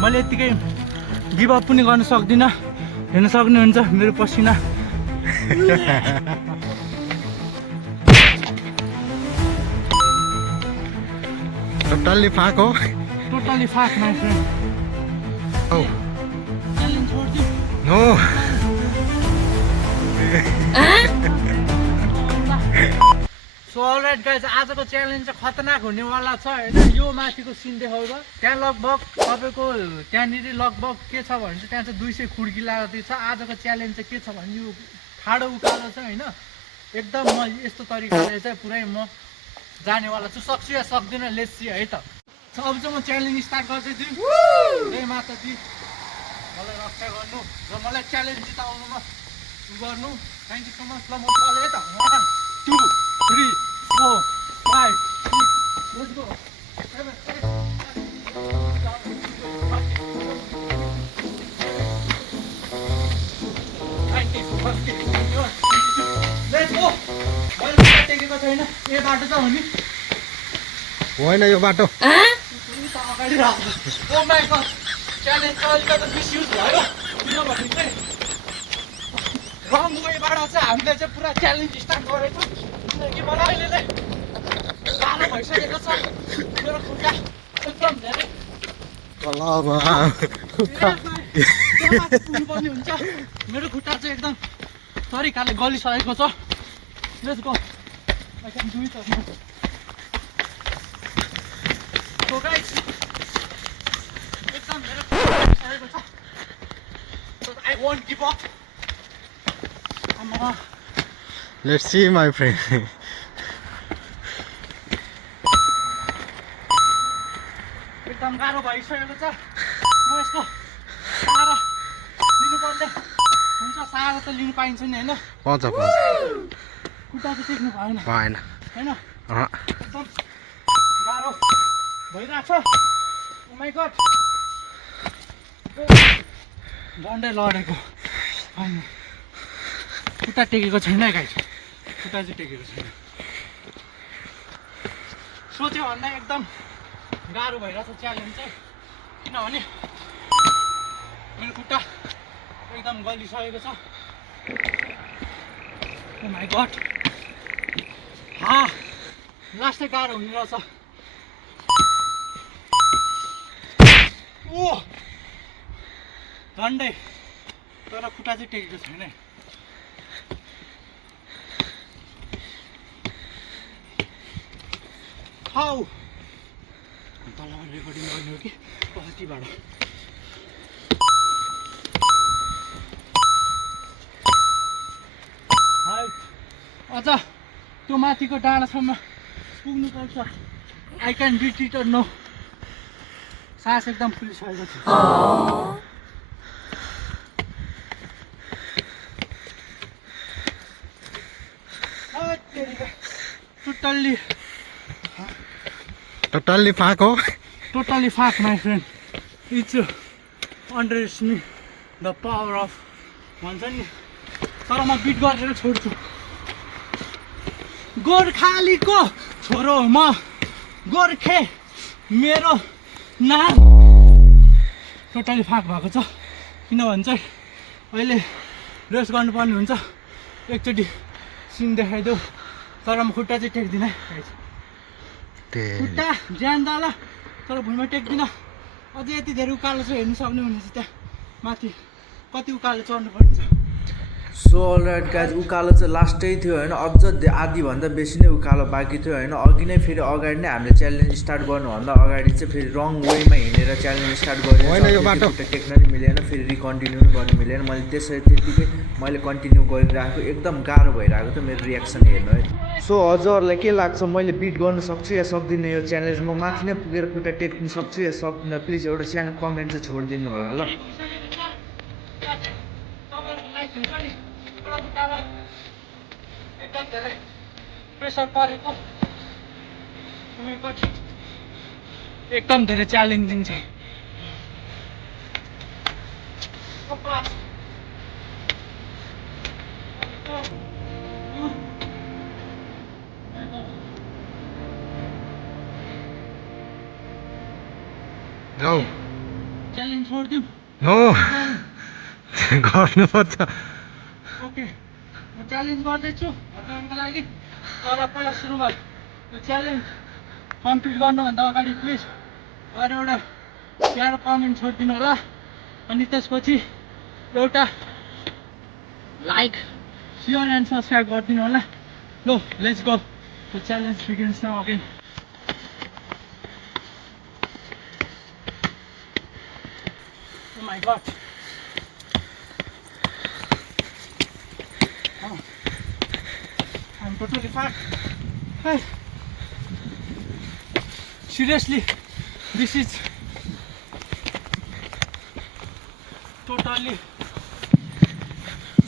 मैले यतिकै give up पनि गर्न सक्दिनँ। हेर्न सक्नुहुन्छ मेरो पसिना। टोटल्ली फाक हो। टोटली फाक माई फ्रेन्ड। Oh. च्यालेन्ज छोड्छु। No. सो अलराइट गाइज, आजको च्यालेन्ज चाहिँ खतरनाक हुनेवाला छ होइन। यो माथिको सिन देखाउँदा त्यहाँ लगभग तपाईँको त्यहाँनिर लगभग के छ भने चाहिँ त्यहाँ चाहिँ 200 खुड्की लागेको छ। आजको च्यालेन्ज चाहिँ के छ भने यो ठाडो उकालो छ होइन। एकदम म यस्तो तरिकाले चाहिँ पुरै म जानेवाला छु। सक्छु या सक्दिनँ, लेट्स सी है त। अब चाहिँ म च्यालेन्ज स्टार्ट गर्दैछु। जय माता दी, मलाई रक्षा गर्नु र मलाई च्यालेन्ज जिताउनुमा गर्नु। Thank you so much. ल म चलेँ है त। 1 2 3 4 5 6 लेट्स गो 7 लेट्स गो। मैले टेकेको छैन। ए बाटो त हो नि होइन यो बाटो। अगाडि राख्नु। ओ माई गड, च्यालेन्ज चाहिँ अलिकति मिसयुज भयो। किनभने चाहिँ रङ वेबाट चाहिँ हामीले चाहिँ पुरा च्यालेन्ज स्टार्ट गरेको। किनकि मलाई अहिले नै गाह्रो भइसकेको छ। मेरो खुट्टा एकदम धेरै पुग्नुपर्ने हुन्छ। मेरो खुट्टा चाहिँ एकदम तरिकाले गलिसकेको छ। Let's go. I can do it. So guys, एकदम धेरै गलिसकेको छ। So I want give up. Let's see my friend. एकदम गाह्रो भइसकेको छ। म यसको सहारा लिनुपर्ने हुन्छ। सहारा त लिनु पाइन्छ नि होइन। पाउँछ खुट्टा चाहिँ टेक्नु भएन भएन। होइन। एकदम गाह्रो भइरहेको छ। ओ माई गड, झन्डै लडेको होइन। खुट्टा टेकेको छैन है गाइस। खुट्टा चाहिँ टेकेको छैन। सोच्यो भन्दा एकदम गाह्रो भइरहेछ च्यालेन्ज चाहिँ। किनभने मेरो खुट्टा एकदम गलिसकेको छ। ओ माई गड, लास्टै गाह्रो हुने रहेछ। ओ झन्डै, तर खुट्टा चाहिँ टेकेको छैन है। हाउ तलबाट रेकर्डिङ गर्ने हो कि कतिबाट। अझ त्यो माथिको डाँडासम्म पुग्नुपर्छ। I can beat it or no. सास एकदम फुलिसकेको छ। टोटल्ली फाक हो। Totally fuck my friend. It's underestimate the power of भन्छ नि। तर म बिट गरेर छोड्छु। गोर्खालीको छोरो म, गोर्खे मेरो नाम। टोटली फाक भएको छ। किनभने चाहिँ अहिले रेस गर्नुपर्ने हुन्छ। एकचोटि सिन देखाइदेऊ। तर म खुट्टा चाहिँ टेक्दिनँ है। खुट्टा ज्यान दाला, तर भुइँमा टेक्दिनँ। अझै यति धेरै उकालो चाहिँ हेर्नु सक्ने हुनेछ। त्यहाँ माथि कति उकालो चढ्नुपर्ने छ। सो अलराइट गाइज, उकालो चाहिँ लास्टै थियो होइन। अझ आधीभन्दा बेसी नै उकालो बाँकी थियो होइन। अघि नै फेरि अगाडि नै हामीले च्यालेन्ज स्टार्ट गर्नुभन्दा अगाडि चाहिँ फेरि रङ वेमा हिँडेर च्यालेन्ज स्टार्ट गरेर खुट्टा टेक्न नि मिलेन। फेरि कन्टिन्यू पनि गर्नु मिलेन। मैले त्यतिकै मैले कन्टिन्यू गरिरहेको। एकदम गाह्रो भइरहेको थियो मेरो रियाक्सन हेर्नु है। सो हजुरहरूलाई के लाग्छ, मैले बिट गर्न सक्छु या सक्दिनँ यो च्यालेन्ज? म माथि नै पुगेर खुट्टा टेक्नु सक्छु या सक्दिनँ? प्लिज एउटा सानो कमेन्ट चाहिँ छोडिदिनु होला ल। एकदम धेरै प्रेसर परेको। एकदम धेरै च्यालेन्जिङ छ। No. च्यालेन्ज छोडिदिउँ हो गर्नुपर्छ ओके म च्यालेन्ज गर्दैछु हजुरहरूको लागि तर पहिला सुरुमा यो च्यालेन्ज कम्प्लिट गर्नुभन्दा अगाडि प्लिज गएर एउटा प्यारो कमेन्ट छोडिदिनु होला अनि त्यसपछि एउटा लाइक सेयर एन्ड सब्सक्राइब गरिदिनु होला लो let's go the challenge begins now again Oh my god. Oh. I'm totally fat. Hey. Seriously, this is totally.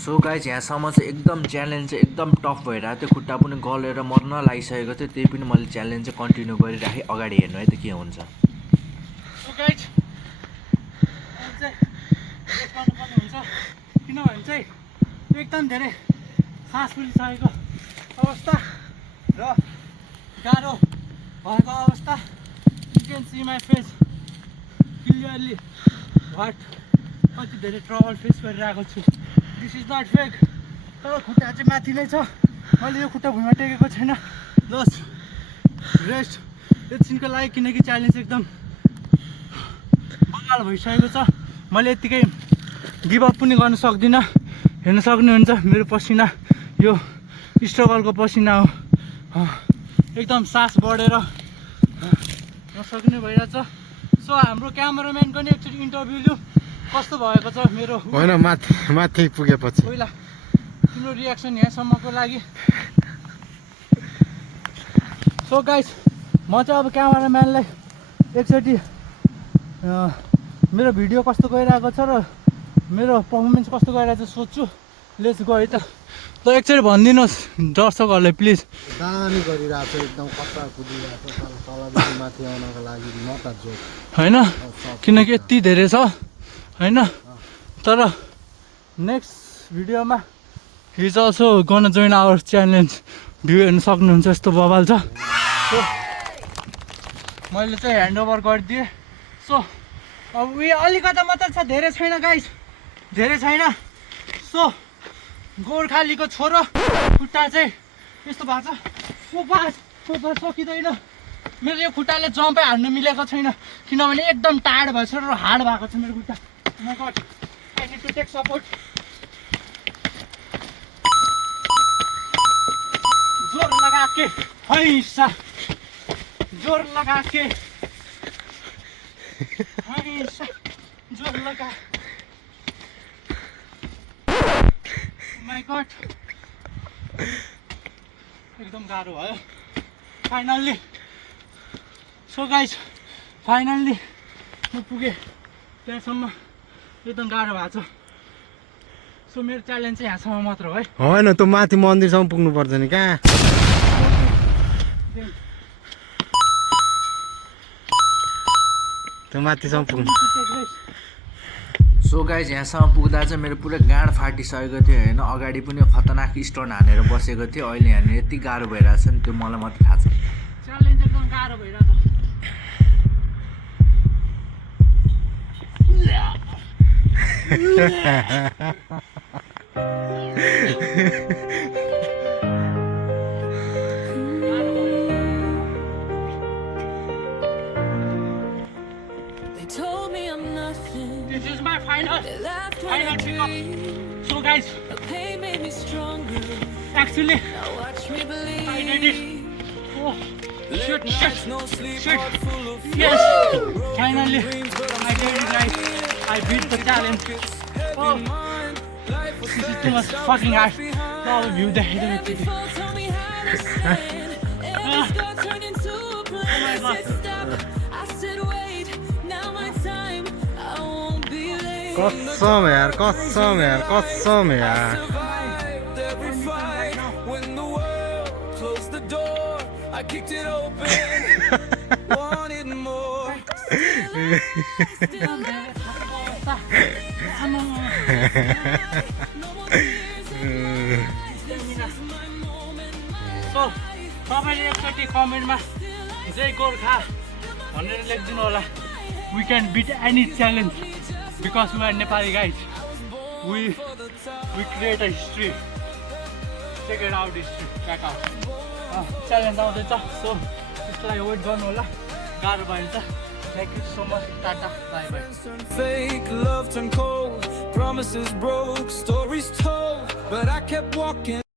So guys यहाँसम्म चाहिँ एकदम च्यालेन्ज चाहिँ एकदम टफ भइरहेको थियो खुट्टा पनि गलेर मर्न लागिसकेको थियो त्यही पनि मैले च्यालेन्ज चाहिँ कन्टिन्यू गरिराखेँ अगाडि हेर्नु है त के हुन्छ So guys, गर्नुपर्ने हुन्छ किनभने चाहिँ एकदम धेरै सास फुलिसकेको अवस्था र गाह्रो भएको अवस्था you can see my face clearly what कति धेरै ट्रबल फेस गरिरहेको छु दिस इज नट फेक तर खुट्टा चाहिँ माथि नै छ मैले यो खुट्टा भुइँमा टेकेको छैन जस्ट रेस्ट एकछिनको लागि किनकि च्यालेन्ज एकदम बङ्गाल भइसकेको छ मैले यत्तिकै गिभअप पनि गर्न सक्दिनँ हेर्न सक्नुहुन्छ मेरो पसिना यो स्ट्रगलको पसिना हो एकदम सास बढेर नसक्ने भइरहेछ सो हाम्रो क्यामेराम्यानको नि एकचोटि इन्टरभ्यू लिउँ कस्तो भएको छ मेरो होइन माथि पुगेपछि पहिला तिम्रो रियाक्सन यहाँसम्मको लागि सो गाइस म चाहिँ अब क्यामेराम्यानलाई एकचोटि मेरो भिडियो कस्तो गइरहेको छ र मेरो पर्फर्मेन्स कस्तो गइरहेको छ सोध्छु लेट्स गो है त एकचोटि भनिदिनुहोस् दर्शकहरूलाई प्लिज दामी गरिरहेको छ एकदम कता कुदिरहेको छ तलदेखि माथि आउनको लागि नट अ जोक होइन किनकि यति धेरै छ होइन तर नेक्स्ट भिडियोमा हिज अल्सो गर्न जोइन आवर च्यालेन्ज भ्यू हेर्नु सक्नुहुन्छ यस्तो बवाल छ सो मैले चाहिँ ह्यान्डओभर गरिदिएँ सो अब उयो अलिकता मात्र छ धेरै छैन गाइस धेरै छैन सो गोर्खालीको छोरो खुट्टा चाहिँ यस्तो भएको छ फोपा सकिँदैन मेरो यो खुट्टाले जम्पै हान्नु मिलेको छैन किनभने एकदम टायर्ड भएको छ र हार्ड भएको छ मेरो खुट्टा My God, I need to take support. जोर लगा के हैसा जोर लगा के हैसा जोर लगा My God, एकदम गाह्रो भयो फाइनल्ली सो गाइस फाइनल्ली म पुगेँ त्यहाँसम्म एकदम गाह्रो भएको छ सो मेरो च्यालेन्ज चाहिँ यहाँसम्म मात्र हो है होइन तँ माथि मन्दिरसम्म पुग्नु पर्छ नि कहाँ त्यो माथिसम्म पुग्नु सो गाइज यहाँसम्म पुग्दा चाहिँ मेरो पुरै गाँड फाटिसकेको थियो होइन अगाडि पनि खतरनाक स्टोन हानेर बसेको थियो अहिले यहाँनिर यति गाह्रो भइरहेछ नि त्यो मलाई मात्रै थाहा छ च्यालेन्ज एकदम गाह्रो भइरहेछ They told me I'm nothing. This is my final They laughed when I pickup. dreamed. So guys, The pain made me stronger. actually Now watch me believe. I did it. Oh, shit. Yes, finally I did it right. I beat the challenge. Oh, this is too much fucking hard. Now view the head of it. Before told me how to stand. Every scar turned into a plan. my I God. said stop. I said wait. Now my time. I won't be late. कसम यार Every fight when the world closed the door, I kicked it open. Wanted more. Still left. No more tears. This is my moment. So, तपाईँले एकचोटि कमेन्टमा जय गोर्खा भनेर लेखिदिनु होला we can beat any challenge because we are Nepali guys. We create a history. Check it out, history. Check out. Challenge आउँदैछ. So त्यसलाई weight गर्नु होला. गाह्रो भइन्छ. Thank you so much. Tata. Bye bye. Fake love turned cold, promises broke, stories told, but I kept walking.